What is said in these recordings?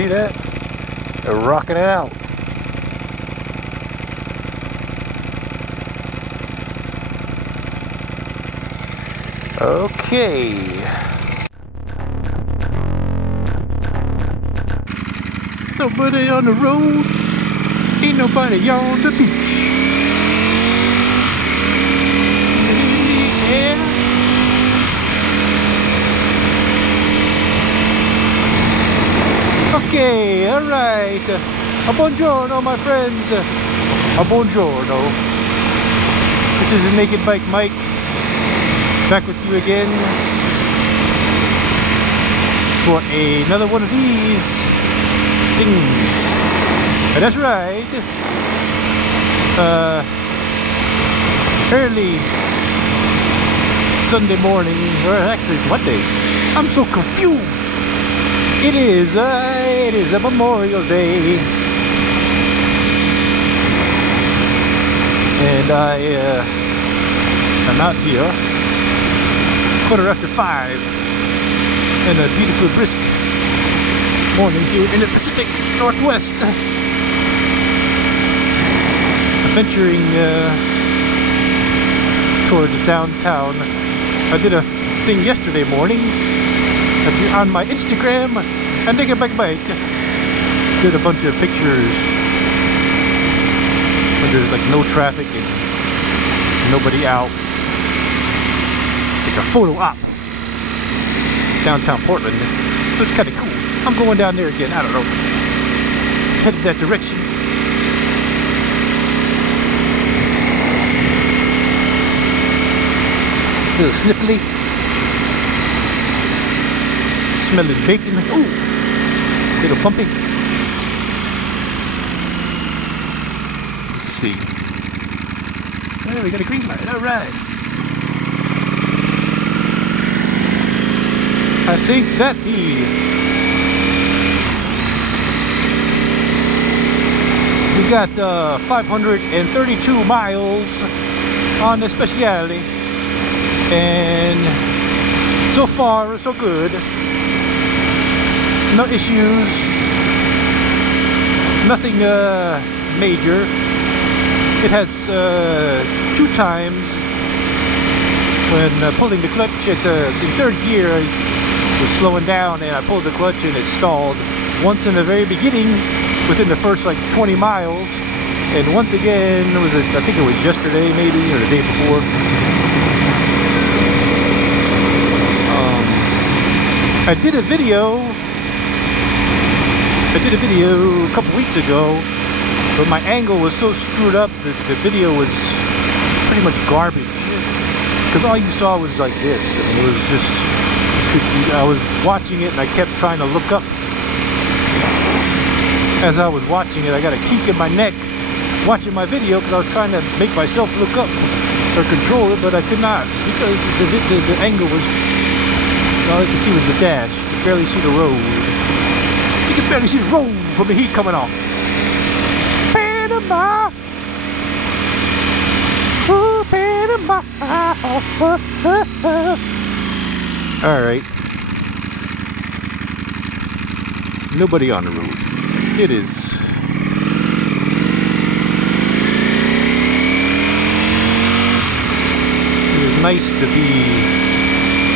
see that? They're rocking it out. Okay. Nobody on the road, ain't nobody on the beach. Yeah. Okay, alright. Buongiorno, my friends. Buongiorno. This is Naked Bike Mike. Back with you again for another one of these things. And that's right. Early Sunday morning, or actually it's Monday. I'm so confused. It is a Memorial Day, and I'm out here 5:15 in a beautiful brisk morning here in the Pacific Northwest. I'm venturing towards downtown. I did a thing yesterday morning. If you're on my Instagram, and Naked Bike Mike, did a bunch of pictures when there's like no traffic and nobody out. Like a photo op downtown Portland. It was kind of cool. I'm going down there again. I don't know. Headed that direction. A little sniffly. Smelling bacon. Ooh! Little bumpy. Let's see. Yeah, we got a green light. Alright. I think that we got 532 miles on the Speciale, and so far so good. No issues, nothing major. It has 2 times when pulling the clutch in third gear. I was slowing down and I pulled the clutch and it stalled. Once in the very beginning, within the first like 20 miles, and once again, I think it was yesterday maybe, or the day before. I did a video a couple weeks ago, but my angle was so screwed up that the video was pretty much garbage, because all you saw was like this. I mean, it was just, I was watching it and I kept trying to look up. As I was watching it, I got a kink in my neck watching my video because I was trying to make myself look up or control it, but I could not, because the angle was, all I could see was the dash. You could barely see the road. You can barely see the road from the heat coming off. Panama! Oh, Panama! Alright. Nobody on the road. It is. It is nice to be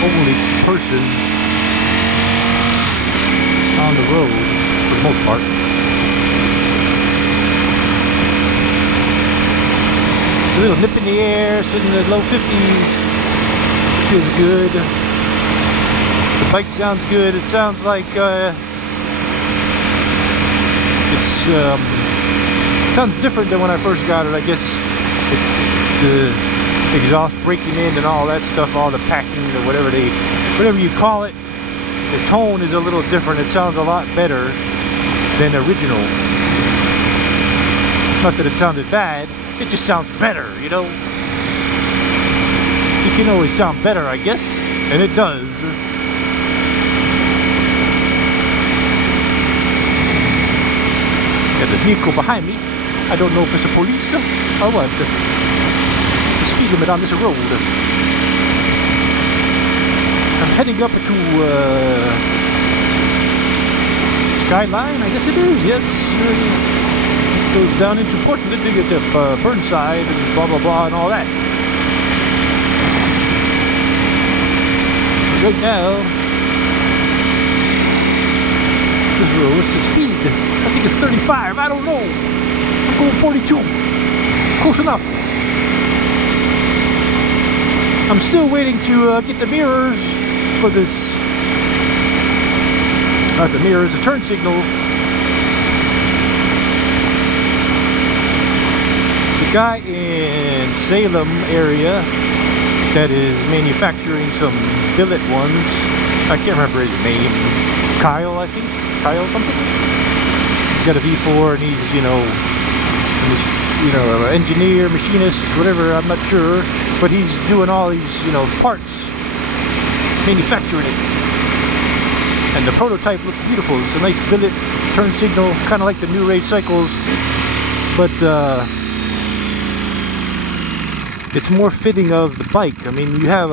only person on the road for the most part. A little nip in the air, sitting in the low 50s. Feels good. The bike sounds good. It sounds like it sounds different than when I first got it. I guess the exhaust breaking in and all that stuff, all the packing or whatever you call it, the tone is a little different. It sounds a lot better than original. Not that it sounded bad, it just sounds better, you know? You can always sound better, I guess, and it does. Got a vehicle behind me. I don't know if it's a police or what. It's a speed limit on this road. I'm heading up to Skyline, I guess it is, yes. Goes down into Portland to get to Burnside and blah blah blah and all that. Right now, this road, what's the speed? I think it's 35, I don't know. I'm going 42. It's close enough. I'm still waiting to get the mirrors for this. Not the mirrors, the turn signal. There's a guy in Salem area that is manufacturing some billet ones. I can't remember his name. Kyle, I think. Kyle something. He's got a V4 and he's, you know, an engineer, machinist, whatever, I'm not sure. But he's doing all these, you know, parts, manufacturing it. And the prototype looks beautiful. It's a nice billet turn signal, kind of like the New Rage cycles, but it's more fitting of the bike. I mean, you have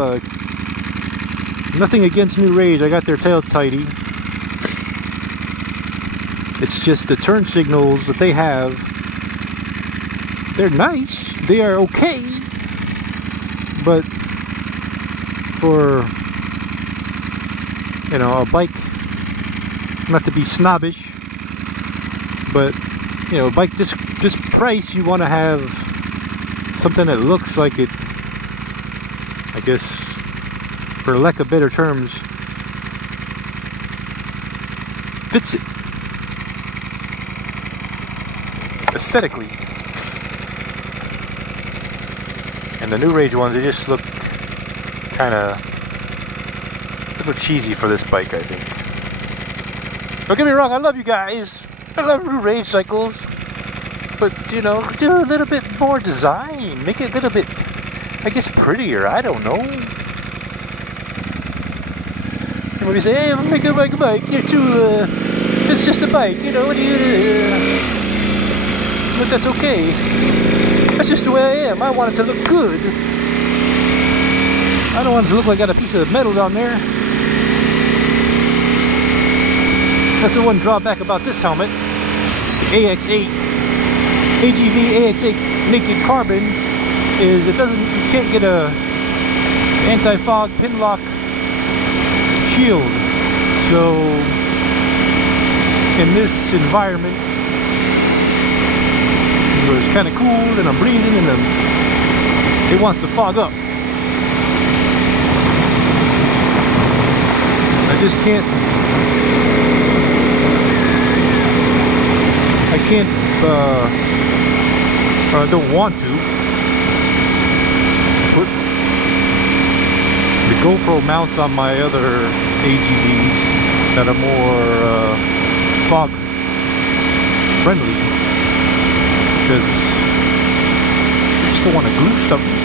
nothing against New Rage. I got their tail tidy. It's just the turn signals that they have. They're nice. They are okay. But for, you know, a bike, not to be snobbish, but, you know, bike this price, you want to have something that looks like it, I guess, for lack of better terms, fits it aesthetically. And the New Rage ones, they just look kind of a little cheesy for this bike, I think. Don't get me wrong, I love you guys. I love New Rage cycles. But, you know, do a little bit more design. Make it a little bit, I guess, prettier. I don't know. Everybody say, hey, I'm making a bike. You're too, it's just a bike. You know, what do you But that's okay. That's just the way I am. I want it to look good. I don't want it to look like I got a piece of metal down there. That's the one drawback about this helmet. The AX8, AGV AX8 Naked Carbon, is you can't get a anti-fog pin lock shield. So in this environment, where it's kind of cool and I'm breathing and it wants to fog up, I just can't. I don't want to put the GoPro mounts on my other AGVs that are more fog friendly, because I just don't want to glue something.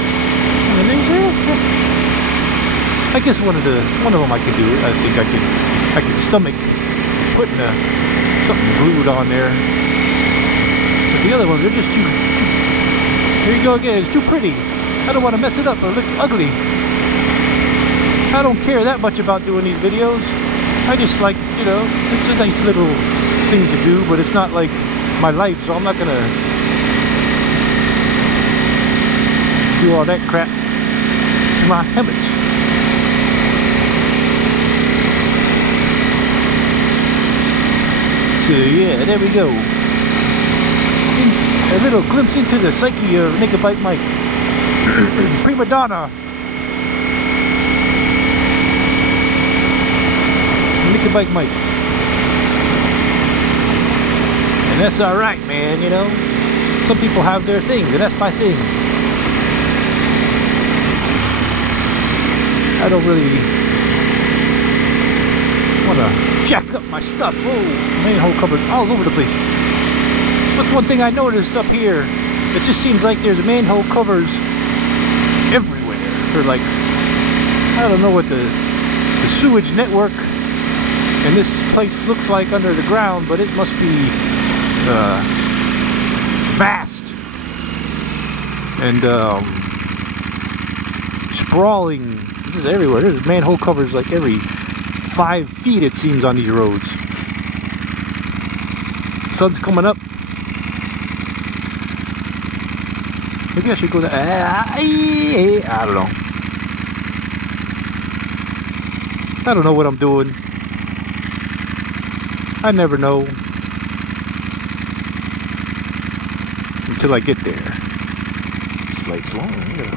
I guess one of them I can do it. I think I can stomach putting something glued on there. But the other ones are just too. Here you go again. It's too pretty. I don't want to mess it up or look ugly. I don't care that much about doing these videos. I just like, you know, it's a nice little thing to do, but it's not like my life, so I'm not gonna do all that crap to my helmets. So yeah, there we go. A little glimpse into the psyche of Naked Bike Mike. Prima donna. Naked Bike Mike. And that's alright, man, you know. Some people have their things, and that's my thing. I don't really want to jack up my stuff. Whoa, manhole covers all over the place. That's one thing I noticed up here. It just seems like there's manhole covers everywhere. They're like, I don't know what the sewage network in this place looks like under the ground, but it must be vast and sprawling. This is everywhere. There's manhole covers like every 5 feet, it seems, on these roads. Sun's coming up. Maybe I should go to. I don't know. I don't know what I'm doing. I never know until I get there. It's like long.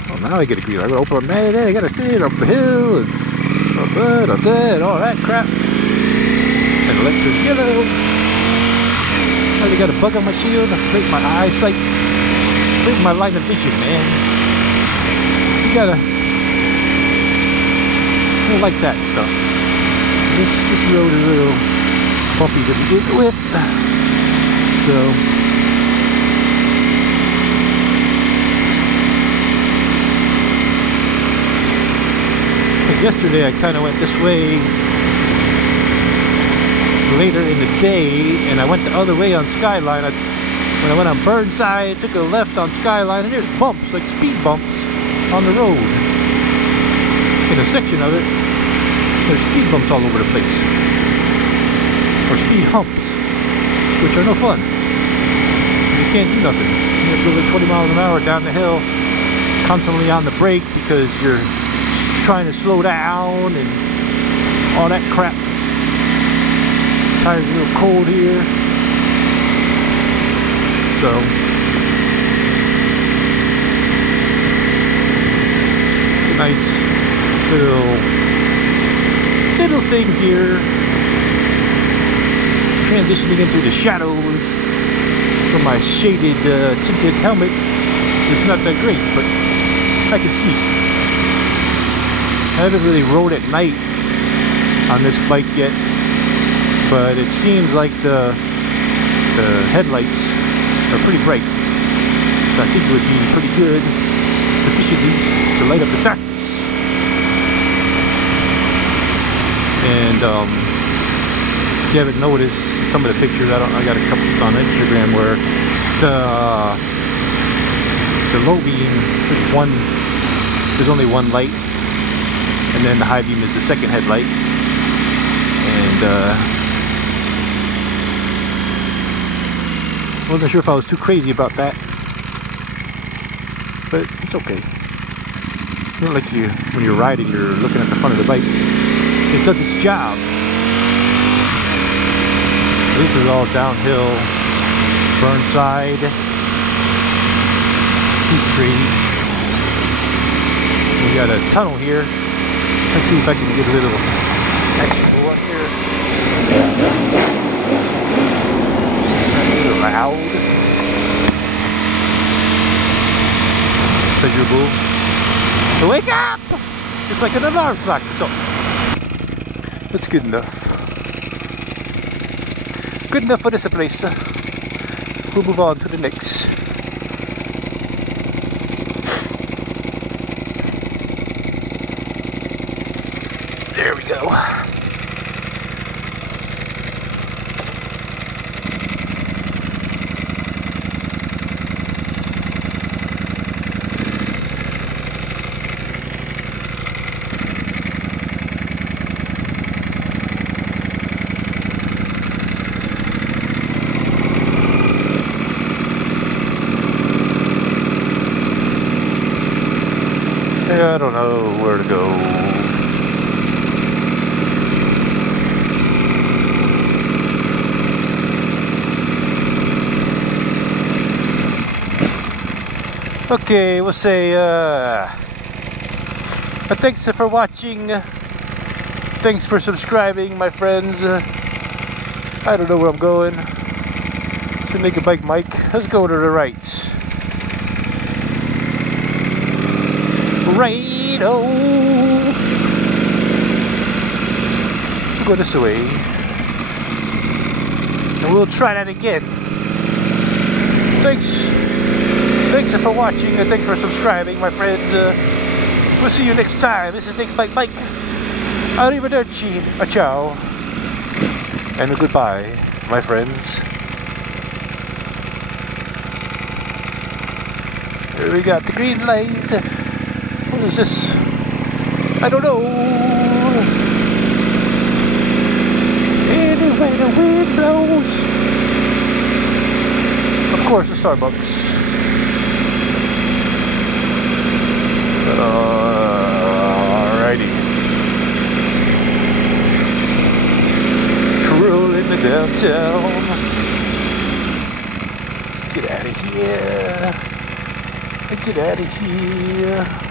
Well, now I get a green light. I gotta open my man. I gotta stay up the hill and up there and all that crap. And electric yellow. I really got a bug on my shield. Break my eyesight. Break my line of vision, man. You gotta. I don't like that stuff. This road is a little bumpy to begin with. So. Yesterday I kind of went this way later in the day, and I went the other way on Skyline. When I went on Burnside, I took a left on Skyline, and there's bumps, like speed bumps on the road. In a section of it, there's speed bumps all over the place. Or speed humps, which are no fun. You can't do nothing. You have to go like 20 miles an hour down the hill, constantly on the brake because you're trying to slow down and all that crap. Tires are a little cold here, so it's a nice little thing here. Transitioning into the shadows from my shaded tinted helmet is not that great, but I can see. I haven't really rode at night on this bike yet, but it seems like the headlights are pretty bright, so I think it would be pretty good, sufficiently to light up the darkness. And if you haven't noticed some of the pictures, I got a couple on Instagram where the low beam, there's only one light. And then the high beam is the second headlight, and I wasn't sure if I was too crazy about that, but it's okay. It's not like when you're riding, you're looking at the front of the bike. It does its job. This is all downhill, Burnside, steep grade. We got a tunnel here. Let's see if I can get a little action go on here. A little loud. Pleasurable. Wake up! It's like an alarm clock or something. That's good enough. Good enough for this place. We'll move on to the next. There we go. I don't know where to go. Okay, we'll say thanks for watching. Thanks for subscribing, my friends. I don't know where I'm going. Should make a bike mic. Let's go to the right. Right-o. We'll go this way. And we'll try that again. Thanks for watching and thanks for subscribing, my friends. We'll see you next time. This is Take Bike Mike. Arrivederci, a ciao, and a goodbye, my friends. Here we got the green light. What is this? I don't know. Anyway, the wind blows. course, a Starbucks. Alrighty. Strolling the downtown. Let's get out of here. Get out of here.